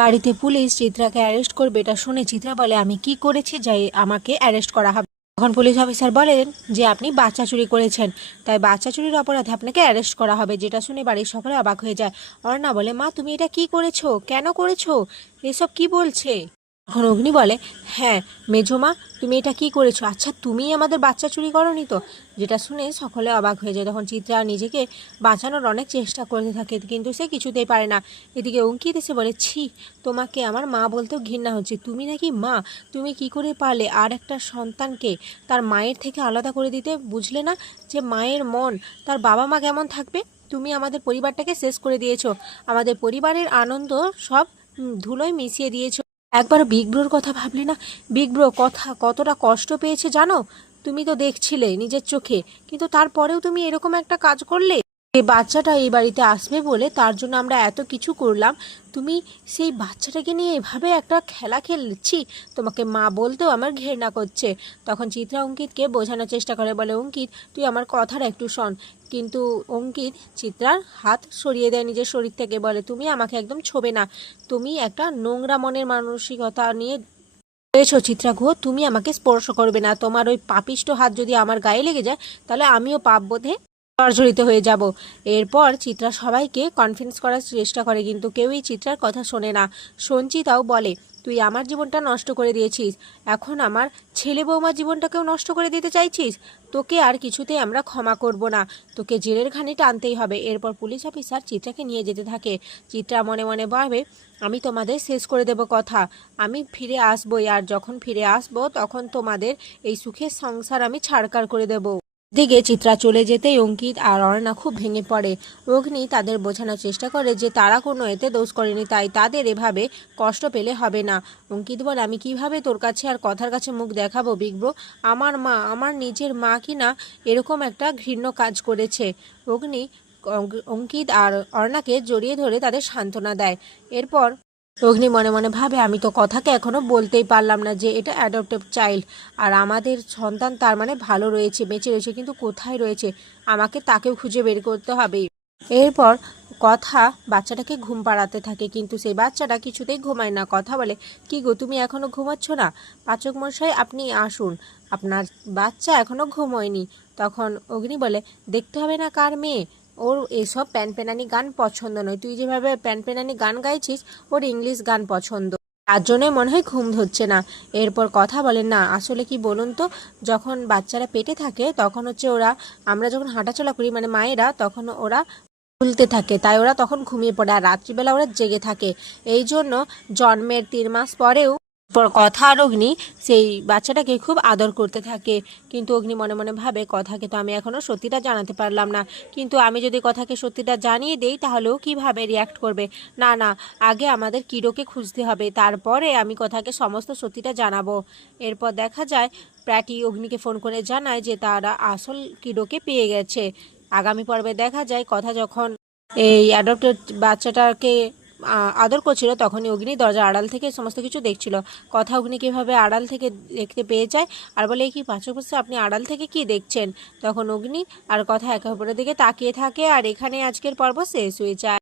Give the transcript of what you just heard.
বাড়িতে police চিত্রাকে arrest করবে এটা শুনে চিত্রা বলে, আমি কি করেছি যাই আমাকে অ্যারেস্ট করা হবে? তখন পুলিশ অফিসার বলেন যে আপনি বাচ্চা চুরি করেছেন, তাই বাচ্চা চুরির অপরাধে আপনাকে অ্যারেস্ট করা হবে। যেটা শুনে বাড়ির সকলে অবাক হয়ে যায়। অর্ণা বলে, মা তুমি এটা কি করেছো, কেন করেছো, এসব কি বলছে? তখন অগ্নি বলে, হ্যাঁ মেজমা, তুমি এটা কি করেছো? আচ্ছা তুমি আমাদের বাচ্চা চুরি করনি তো? যেটা শুনে সকলে অবাক হয়ে যায়। তখন চিত্রা নিজেকে বাঁচানোর অনেক চেষ্টা করতে থাকে, কিন্তু সে কিছুতেই পারে না। এদিকে অঙ্কিত এসে বলে, ছি, তোমাকে আমার মা বলতেও ঘৃণা হচ্ছে, তুমি নাকি মা? তুমি কি করে পারলে আর একটা সন্তানকে তার মায়ের থেকে আলাদা করে দিতে? বুঝলে না যে মায়ের মন তার বাবা মা কেমন থাকবে? তুমি আমাদের পরিবারটাকে শেষ করে দিয়েছো, আমাদের পরিবারের আনন্দ সব ধুলোয় মিশিয়ে দিয়েছো। একবার বিগ ব্রোর কথা ভাবলে না? বিগ ব্রো কতটা কষ্ট পেয়েছে জানো? তুমি তো দেখছিলে নিজের চোখে, কিন্তু তারপরেও তুমি এরকম একটা কাজ করলে। এই বাচ্চাটা এই বাড়িতে আসবে বলে তার জন্য আমরা এত কিছু করলাম, তুমি সেই বাচ্চাটাকে নিয়ে এভাবে একটা খেলা খেলছি। তোমাকে মা বলতেও আমার ঘেন্না করছে। তখন চিত্রা অঙ্কিতকে বোঝানোর চেষ্টা করে, বলে, অঙ্কিত তুই আমার কথাটা একটু শোন। কিন্তু অঙ্কিত চিত্রার হাত সরিয়ে দেয় নিজের শরীর থেকে, বলে, তুমি আমাকে একদম ছোবে না, তুমি একটা নোংরা মনের মানসিকতা নিয়ে রয়েছো চিত্রা গুহ, তুমি আমাকে স্পর্শ করবে না। তোমার ওই পাপিষ্ট হাত যদি আমার গায়ে লেগে যায় তাহলে আমিও পাপ বোধে জর্জরিত হয়ে যাব। এরপর চিত্রা সবাইকে কনভিন্স করার চেষ্টা করে, কিন্তু কেউই চিত্রার কথা শোনে না। সঞ্চিতাও বলে, তুই আমার জীবনটা নষ্ট করে দিয়েছিস, এখন আমার ছেলে বৌমার জীবনটাকেও নষ্ট করে দিতে চাইছিস? তোকে আর কিছুতেই আমরা ক্ষমা করব না, তোকে জেলের ঘানি টানতেই হবে। এরপর পুলিশ অফিসার চিত্রাকে নিয়ে যেতে থাকে। চিত্রা মনে মনে ভাবে, আমি তোমাদের শেষ করে দেব কথা, আমি ফিরে আসবই, আর যখন ফিরে আসবো তখন তোমাদের এই সুখের সংসার আমি ছাড়কার করে দেব। দিকে চিত্রা চলে যেতেই অঙ্কিত আর অর্ণা খুব ভেঙে পড়ে। অগ্নি তাদের বোঝানোর চেষ্টা করে যে তারা কোনো এতে দোষ করেনি, তাই তাদের এভাবে কষ্ট পেলে হবে না। অঙ্কিত বলে, আমি কিভাবে তোর কাছে আর কথার কাছে মুখ দেখাবো বিগ ব্রো? আমার মা, আমার নিজের মা কি না এরকম একটা ঘৃণ্য কাজ করেছে? অগ্নি অঙ্কিত আর অর্ণাকে জড়িয়ে ধরে তাদের সান্ত্বনা দেয়। এরপর অগ্নি মনে মনে ভাবে, আমি তো কথাকে এখনো বলতেই পারলাম না যে এটা অ্যাডপ্টেড চাইল্ড, আর আমাদের সন্তান তার মানে ভালো রয়েছে, বেঁচে রয়েছে, কিন্তু কোথায় রয়েছে আমাকে তাকেও খুঁজে বের করতে হবে। এরপর কথা বাচ্চাটাকে ঘুম পাড়াতে থাকে, কিন্তু সেই বাচ্চাটা কিছুতেই ঘুমায় না। কথা বলে, কি গো তুমি এখনো ঘুমাচ্ছ না? পাচক মশাই আপনি আসুন, আপনার বাচ্চা এখনো ঘুমোয়নি। তখন অগ্নি বলে, দেখতে হবে না কার মেয়ে, ওর এসব প্যানপ্যানানি গান পছন্দ নয়, তুই যেভাবে প্যানপ্যানানি গান গাইছিস ওর ইংলিশ গান পছন্দ, তার জন্যই মনে হয় ঘুম ধরছে না। এরপর কথা বলেন, না আসলে কি বলুন তো, যখন বাচ্চারা পেটে থাকে তখন হচ্ছে ওরা, আমরা যখন হাঁটাচলা করি মানে মায়েরা, তখন ওরা ঝুলতে থাকে, তাই ওরা তখন ঘুমিয়ে পড়ে, আর রাত্রিবেলা ওরা জেগে থাকে। এই জন্য জন্মের 3 মাস পরেও কথা আর অগ্নি সেই বাচ্চাটাকে খুব আদর করতে থাকে। কিন্তু অগ্নি মনে মনে ভাবে, কথাকে তো আমি এখনো সত্যিটা জানাতে পারলাম না, কিন্তু আমি যদি কথাকে সত্যিটা জানিয়ে দেই তাহলেও কিভাবে রিয়াক্ট করবে? না না, আগে আমাদের কিরোকে খুঁজতে হবে, তারপরে আমি কথাকে সমস্ত সত্যিটা জানাবো। এরপর দেখা যায় প্র্যাটি অগ্নিকে ফোন করে জানায় যে তারা আসল কিরোকে পেয়ে গেছে। আগামী পর্বে দেখা যায় কথা যখন এই অ্যাডপ্টেড বাচ্চাটাকে আদর করছিল, তখনই অগ্নি দরজার আড়াল থেকে সমস্ত কিছু দেখছিল। কথা অগ্নি কীভাবে আড়াল থেকে দেখতে পেয়ে যায় আর বলে, কি পাচক বসে আপনি আড়াল থেকে কি দেখছেন? তখন অগ্নি আর কথা একে অপরের দিকে তাকিয়ে থাকে। আর এখানে আজকের পর্ব শেষ হয়ে যায়।